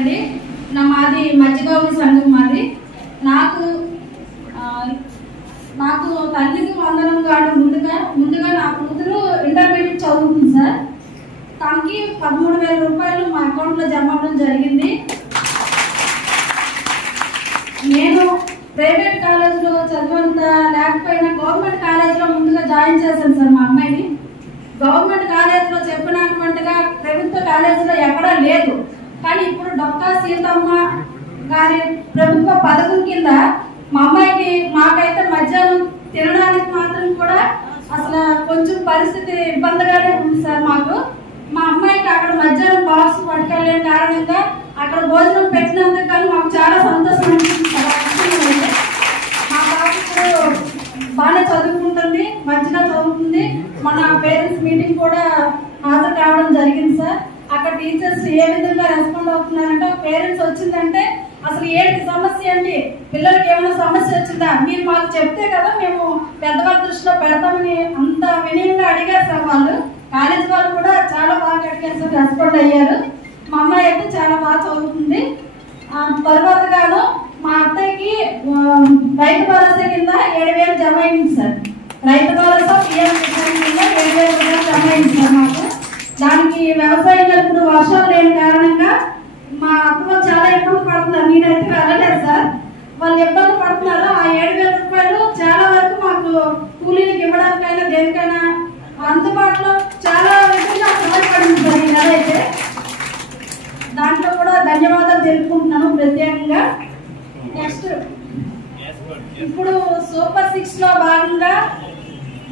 చెప్తున్నానండి. మాది మధ్యగౌరి సంఘం మాది. నాకు తల్లికి వందనం కాదు. ముందుగా నా కూతురు ఇంటర్మీడియట్ చదువుతుంది సార్. తనకి 13,000 రూపాయలు మా అకౌంట్లో జమ అవ్వడం జరిగింది. నేను ప్రైవేట్ కాలేజీలో చదివంత లేకపోయినా గవర్నమెంట్ కాలేజీలో ముందుగా జాయిన్ చేశాను సార్ మా అమ్మాయిని. గవర్నమెంట్ కాలేజీలో చెప్పినటువంటిగా ప్రభుత్వ కాలేజీలో ఎక్కడా లేదు. కానీ ఇప్పుడు డొక్కా సీతమ్మ గారి ప్రభుత్వ పథకం కింద మా అమ్మాయికి మాకైతే మధ్యాహ్నం తినడానికి మాత్రం కూడా అసలు కొంచెం పరిస్థితి ఇబ్బందిగానే ఉంది సార్. మా అమ్మాయికి అక్కడ మధ్యాహ్నం బాక్స్ పట్టుకెళ్ళలేని కారణంగా అక్కడ భోజనం పెట్టినందుకు కానీ మాకు చాలా సంతోషం అనిపిస్తుంది. మా పాప ఇప్పుడు బాగానే చదువుకుంటుంది, మంచిగా చదువుతుంది. మన పేరెంట్స్ మీటింగ్ కూడా హాజరు కావడం జరిగింది సార్. అక్కడ టీచర్స్ ఏ విధంగా రెస్పాండ్ అవుతున్నారంటే, పేరెంట్స్ వచ్చిందంటే అసలు ఏంటి సమస్య అండి, పిల్లలకి ఏమైనా సమస్య వచ్చిందా, మీరు మాకు చెప్తే కదా మేము పెద్దవాళ్ళ దృష్టిలో పెడతామని అంత వినయంగా అడిగారు సార్ వాళ్ళు. కాలేజ్ వాళ్ళు కూడా చాలా బాగా అడిగారు సార్, రెస్పాండ్ అయ్యారు. మా అమ్మాయి అయితే చాలా బాగా చదువుతుంది. తర్వాత గాను మా అత్తయ్యకి రైతు భరోసా కింద 7,000 జమ అయింది సార్. రైతు భరోసా పిఎం కిసాన్ కింద 7,000 రూపాయలు జమ అయింది సార్ మాకు. దానికి వ్యవసాయంలో ఇప్పుడు వర్షాలు లేని కారణంగా మా అత్తమ్మ చాలా ఇబ్బంది పడుతున్నారు. నేనైతే వెళ్ళలేదు సార్, వాళ్ళు ఇబ్బంది పడుతున్నారు. ఆ 7,000 రూపాయలు చాలా వరకు మాకు కూలీలకు ఇవ్వడానికైనా దేనికైనా అందుబాటులో చాలా విధంగా సహాయపడింది సార్ ఈ నెల అయితే. దాంట్లో కూడా ధన్యవాదాలు తెలుపుకుంటున్నాను ప్రత్యేకంగా. నెక్స్ట్ ఇప్పుడు సూపర్ 6 లో భాగంగా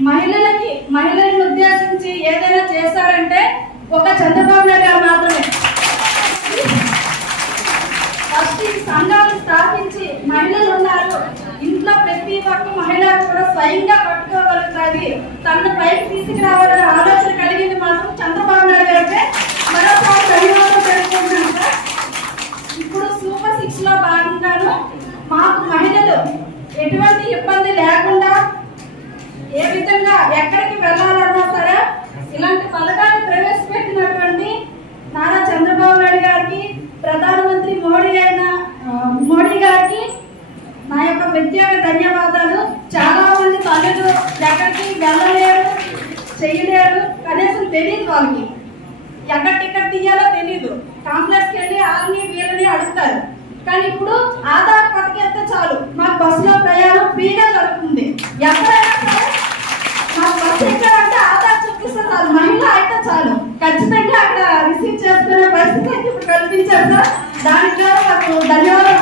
మహిళలను ఉద్దేశించి ఏదైనా చేశారంటే ఒక చంద్రబాబు నాయుడు గారు మాత్రమే. ఫస్ట్ ఈ సంఘాలు స్థాపించి మహిళలు ఉన్నారు, ఇంట్లో ప్రతి ఒక్క మహిళ కూడా స్వయంగా పట్టుకోగలుగుతుంది, తనను పైకి తీసుకురావాలనే ఆలోచన కలిగింది మాత్రం చంద్రబాబు నాయుడు గారికే మరోసారి ధన్యవాదాలు తెలుపుకుంటున్నాను సార్. ఇప్పుడు సూపర్ 6 లో భాగంగాను మాకు మహిళలు ఎటువంటి ఇబ్బంది లేకుండా ఏ విధంగా ఎక్కడికి వెళ్ళాలన్నా సరే ఇలాంటి పథకాన్ని ప్రవేశపెట్టినటువంటి నారా చంద్రబాబు నాయుడు గారికి, ప్రధానమంత్రి మోడీ గారికి నా యొక్క ప్రత్యేక ధన్యవాదాలు. చాలా మంది తల్లులు ఎక్కడికి వెళ్ళలేరు, చేయలేరు, కనీసం తెలియదు వాళ్ళకి, ఎక్కడ టికెట్ తీయాలో తెలియదు, కాంప్లెక్స్కి వెళ్ళి వాళ్ళని వీళ్ళని అడుగుతారు. కానీ ఇప్పుడు ఆధార్ పట్టుకెళ్తే చాలు మాకు బస్సులో ప్రయాణం ఫ్రీగా జరుగుతుంది. ఎక్కడైనా సరే మాకు బస్సు ఎక్కాలంటే ఆధార్ చూపిస్తే చాలు, మహిళ అయితే చాలు ఖచ్చితంగా అక్కడ రిసీవ్ చేసుకునే పరిస్థితి అయితే ఇప్పుడు కల్పించారు సార్. దానికి మాకు ధన్యవాదాలు